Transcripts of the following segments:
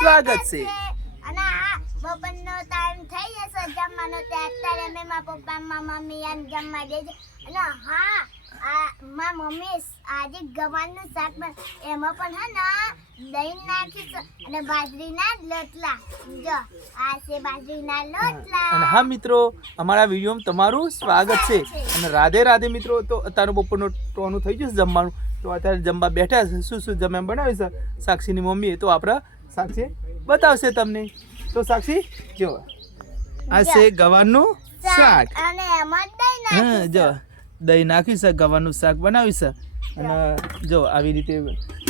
સ્વાગત છે. અને હા બપોરનો ટાઈમ થઈ જશે જમવાનો. તે અત્યારે અમે મારા પપ્પા મારા મમ્મી એમ જમવા દેજે અને હા આ મારા મમ્મી આજે ગવારનું શાક બન એમાં પણ હે ને દહીં નાખીશ અને બાજરીના લોટલા. જો આ છે બાજરીના લોટલા. અને હા મિત્રો અમારા વિડીયોમાં તમારું સ્વાગત છે. અને રાધે રાધે મિત્રો તો અત્યારે બપોરનું ટોનું થઈ જશે જમવાનું. તો અત્યારે જમવા બેઠા છે. શું શું જમે બનાવી છે? સાક્ષીની મમ્મીએ. તો આપણે સાક્ષી બતાવશે તમને. તો સાક્ષી જો. આ છે ગવારનું શાક. અને એમાં દહીં હા જો. દહીં નાખ્યું છે ગવાનું શાક બનાવ્યું છે. અને જો આવી રીતે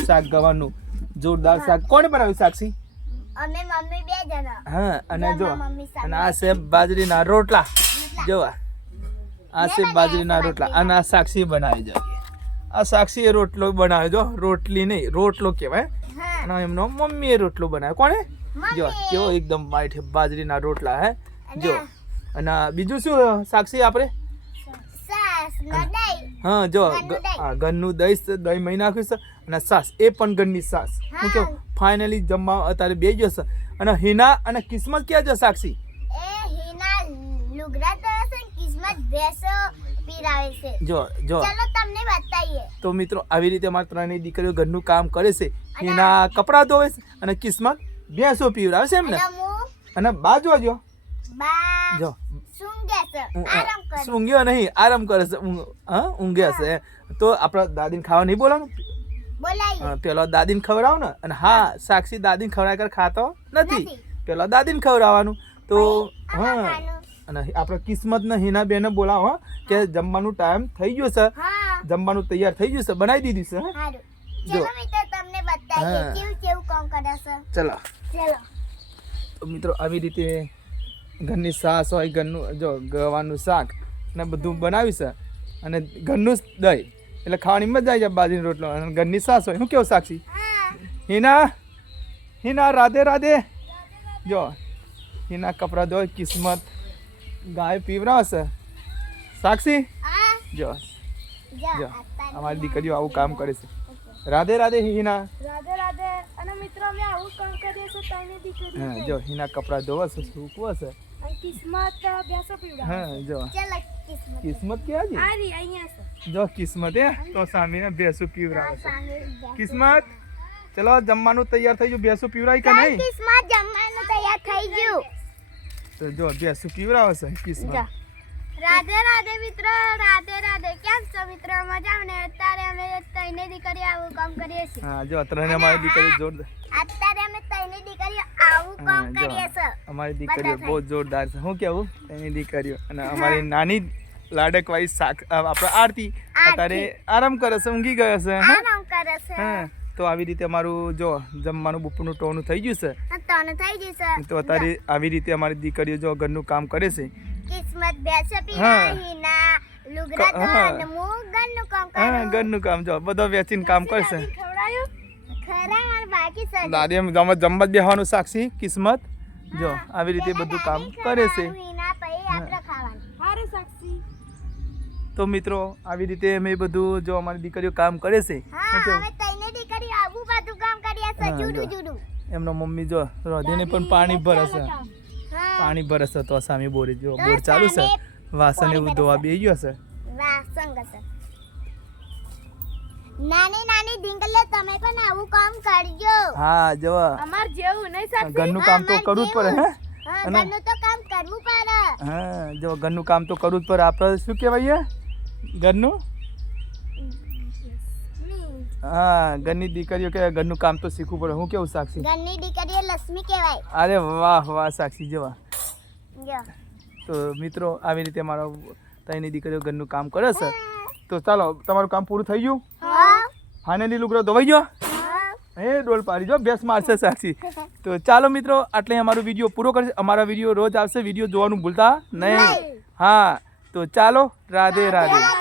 શાક ગવાનું જોરદાર શાક. કોણે બનાવ્યું સાક્ષી? અમે મમ્મી બે જણા. હા અને જો. અને આ છે બાજરીના રોટલા. જો આ. છે બાજરીના રોટલા. અને આ સાક્ષી બનાવી જો આ સાક્ષીએ રોટલો બનાવ્યો જો રોટલી નહીં રોટલો કહેવાય. અને એમનો મમ્મીએ રોટલો બનાવ્યો. કોણે જો. કેવો એકદમ વાઈટ બાજરીના રોટલા હે? જો અને- બીજું શું સાક્ષી આપણે? સાસ ને દહીં. હા જો ઘરનું દહીં. દહીં છે, મહી નાખ્યું છે અને સાસ એ પણ ઘરની સાસ. હું હા. ફાઇનલી જમવા અત્યારે બે જશે અને હિના અને કિસ્મત ક્યાં છે સાક્ષી? એ હિના લુગડા તો કિસ્મત ભેંસો પીરાવે છે. જો જો. ચલો તમને બતાઈએ તો મિત્રો આવી રીતે અમારા ત્રણેય દીકરીઓ ઘરનું કામ કરે છે. એના કપડાં ધોવે છે અને કિસ્મત ભેંસો પીવડાવે છે એમ ને અને બા જોજો જો. બા જો. ઊંઘ્યો નહીં આરામ કરે છે. ઊંઘ છે. તો આપણા દાદીને ખાવા નહીં બોલાવું બોલાવીએ. હા, પેલો દાદીને ખવડાવો ને અને હા સાક્ષી દાદીને ખવડાવી કર ખાતો નથી. પેલો દાદીને ખવડાવવાનું. તો હા. અને આપણે કિસ્મત ને હિના બેને બોલાવો હા, કે જમવાનું ટાઈમ થઈ ગયો છે. જમવાનું તૈયાર થઈ ગયું છે. બનાવી દીધું છે જો. તમને બતાવીએ. કેવું કેવું કામ કરે છે. ચલો. ચલો. મિત્રો આવી રીતે ઘરની સાસ હોય ઘરનું જો ગવાનું શાક ને બધું બનાવ્યું છે. અને ઘરનું જ દહીં. એટલે ખાવાની મજા આવી જાય બાજરીનો રોટલો. અને ઘરની સાસ હોય શું કેવું સાક્ષી? હિના હિના રાધે રાધે. જો હિના કપડાં ધોય કિસ્મત ગાય પીવરાવશે સાક્ષી? જો. જો અમારી દીકરીઓ આવું કામ કરે છે. રાધે રાધે હિના રાધે રાધે. અને મિત્રો અમે આવું કામ કરીએ છે તને દીકરી હા જો હિના કપડાં ધોવા છે સૂકવા છે. કિસ્મત બેસો પીવડા હા જો. ચલો કિસ્મત. કિસ્મત ક્યાં છે? આ રી અહીંયા છે. જો કિસ્મત હે. તો સામીને બેસો પીવડા છે કિસ્મત? ચલો જમવાનું તૈયાર થઈ ગયું. બેસો પીવરાય કે નહીં? કિસ્મત જમવાનું તૈયાર થઈ ગયું. તો જો ભેંસું પીવરાવે છે કિસ્મત રાધે રાધે મિત્ર રાધે રાધે. કેમ છો મિત્ર? મજામાં ને? અત્યારે અમે તઈને દીકરી આવું કામ કરીએ છીએ. હા જો ત્રણે અમારી દીકરી જોરદાર અત્યારે અમે તઈને દીકરી આવું હા, કામ કરીએ છીએ. અમારી દીકરીઓ બહુ જોરદાર છે. શું કેવું? એની દીકરીઓ. અને અમારી નાની લાડકવાઈ શાક આપણે આરતી. અત્યારે આરામ કરે છે ઊંઘી ગયો છે આરામ કરે છે. હા. તો આવી રીતે અમારું જો જમવાનું બપોરનું ટોનું થઈ ગયું છે. તને થઈ જશે તો અત્યારે આવી રીતે અમારી દીકરીઓ જો ઘરનું કામ કરે છે. કિસ્મત હા. ઘરનું કામ હા ઘરનું કામ જો બધો વેચીને કામ કરશે. ખવડાયું? ખરા માર બાકી છે. દાદી એમ જમવા જમવા જ બેહવાનું સાક્ષી કિસ્મત. જો આવી રીતે બધું કામ કરે છે. તો મિત્રો આવી રીતે અમે બધું જો અમારી દીકરીઓ કામ કરે છે હા શું કેવું? હવે તઈને દીકરી આવું બધું કામ કરીએ છે હા, જુદું જો. જુદું એમનો મમ્મી જો રોધીને પણ પાણી ભરે પાણી ભરે તો સામે બોરી જો બોર ચાલુ છે? વાસણ એવું ધોવા બે ગયો છે? નાની નાની ડીંગલે તમે પણ આવું કામ કરજો. હા જો. અમાર જેવું નહીં સાક્ષી ઘરનું કામ તો કરવું જ પડે હે? હા અને- ઘરનું તો કામ કરવું પડે. હા જો ઘરનું કામ તો કરવું જ પડે. આપણે શું કહેવાય ઘરનું? હા ઘરની દીકરીઓ કે ઘરનું કામ તો શીખવું પડે. હું કેવું સાક્ષી? ઘરની દીકરીઓ લક્ષ્મી કહેવાય. અરે વાહ વાહ સાક્ષી જવા તો મિત્રો આવી રીતે મારો ત્રણેય દીકરીઓ ઘરનું કામ કરે છે? તો ચાલો તમારું કામ પૂરું થઈ ગયું? હા. ફાઇનલી લુગડો ધોવાઈ ગયો? હે. એ ડોલ પાડી જો બેસ મારશે સાક્ષી. તો ચાલો મિત્રો આટલે અમારો વીડિયો પૂરો કરશે. અમારા વીડિયો રોજ આવશે વીડિયો જોવાનું ભૂલતા નહીં. હા તો ચાલો રાધે રાધે.